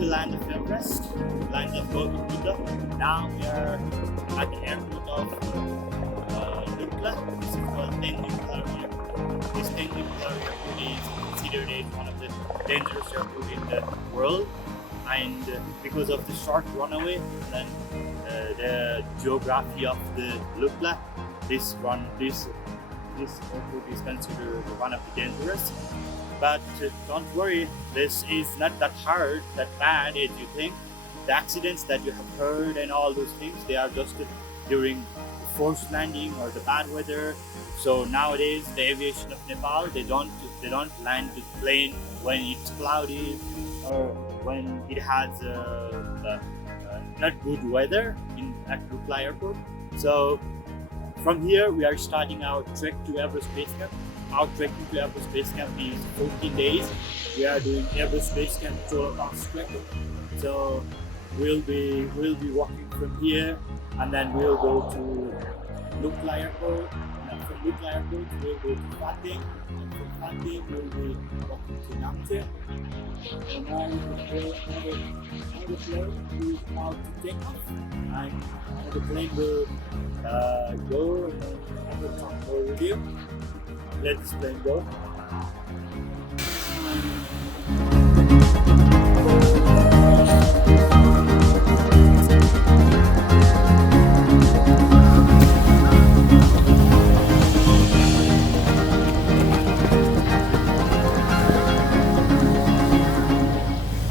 the land of Everest, land of Buddha. Now we are at the airport of Lukla. This is called Lukla Airport. This Lukla Airport is considered as one of the dangerous airports in the world, and because of the short runway and the geography of the Lukla, this airport is considered one of the dangerous. But don't worry, this is not that hard, that bad as you think. The accidents that you have heard and all those things, they are just during forced landing or the bad weather. So nowadays, the aviation of Nepal, they don't land the plane when it's cloudy or when it has not good weather at Lukla Airport. So from here, we are starting our trek to Everest Base Camp. Our trekking to Everest Base Camp is 14 days. We are doing Everest Base Camp chola trek. So we'll be walking from here, and then we'll go to Lukla Airport. And from Lukla Airport, we'll go to Phakding. And from Phakding, we'll be walking to Namche. And now the plane is about to take off, and the plane will go and have a talk for review. Let this plane go.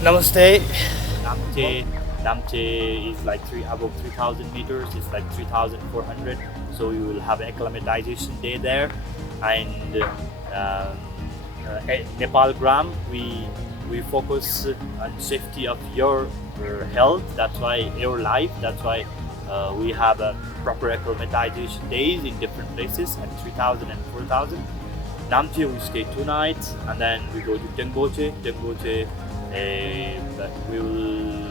Namaste. Namche is like above 3,000 meters. It's like 3,400. So you will have an acclimatization day there. And Nepalgram, we focus on safety of your health. That's why your life. That's why we have a proper acclimatization days in different places at 3,000 and 4,000. Namche, we stay 2 nights, and then we go to Tengoche. We will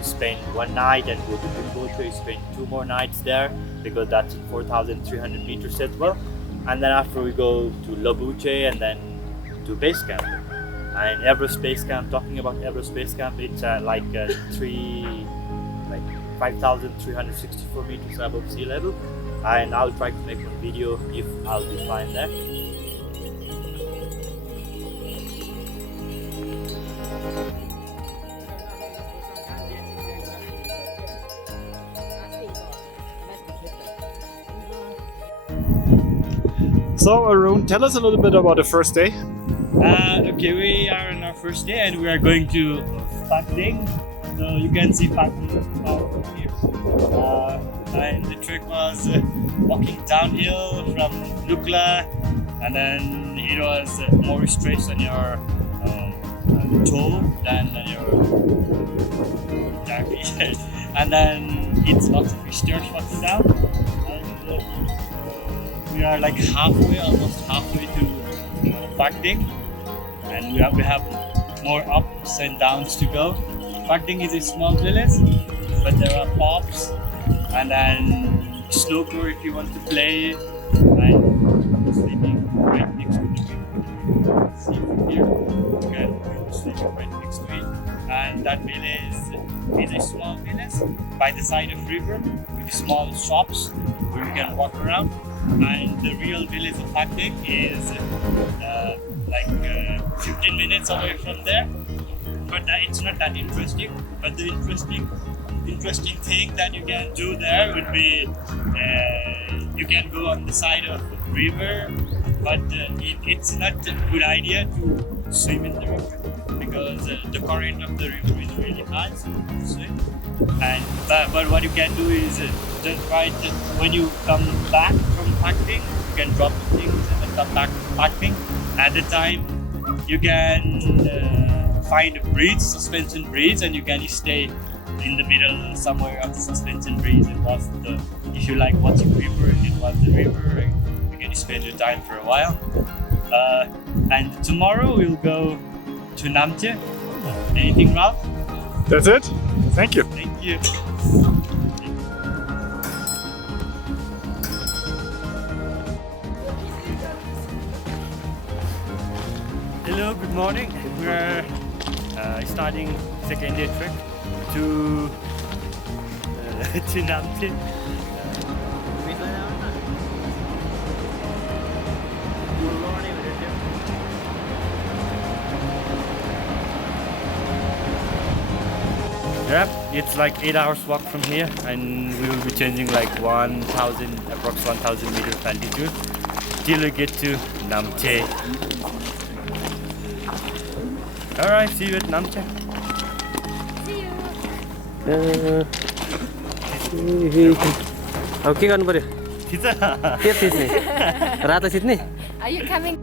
spend 1 night and go to Tengoche. Spend 2 more nights there because that's 4,300 meters as well. And then after we go to Labuche and then to base camp. And Everest Base Camp, talking about Everest Base Camp, it's like 5,364 meters above sea level. And I'll try to make one video if I'll be fine there. So Arun, tell us a little bit about the first day. Okay, we are on our first day and we are going to Phakding. So you can see Phakding from here. And the trek was walking downhill from Lukla, and then it was more stress on your toe than on your diary. And then it's lots of stairs walking down. We are like almost halfway to Phakding, and we have more ups and downs to go. Phakding is a small village, but there are pops, and then snooker if you want to play, and sleeping right next to the river. See from here, you can sleep right next to it. And that village is a small village by the side of river with small shops where you can walk around. And the real village of Phakding is like 15 minutes away from there, but it's not that interesting. But the interesting thing that you can do there would be you can go on the side of the river, but it's not a good idea to swim in the river because the current of the river is really high, so you can swim. But what you can do is just when you come back from Phakding, you can drop the things and then come back to Phakding. At the time, you can find a bridge, suspension bridge, and you can stay in the middle somewhere of the suspension bridge and watch if you like watching river, you can watch the river and you can spend your time for a while. And tomorrow we'll go to Namche. Anything, Ralph? That's it. Thank you. Thank you. Hello, good morning. We're starting second day trek to to Namche. Yep, it's like 8 hours walk from here, and we will be changing like 1,000, approx 1,000 meters altitude till we get to Namche. Alright, see you at Namche. अब के गर्नु पर्यो Pizza. के थिच्ने रातो थिच्ने Are you coming?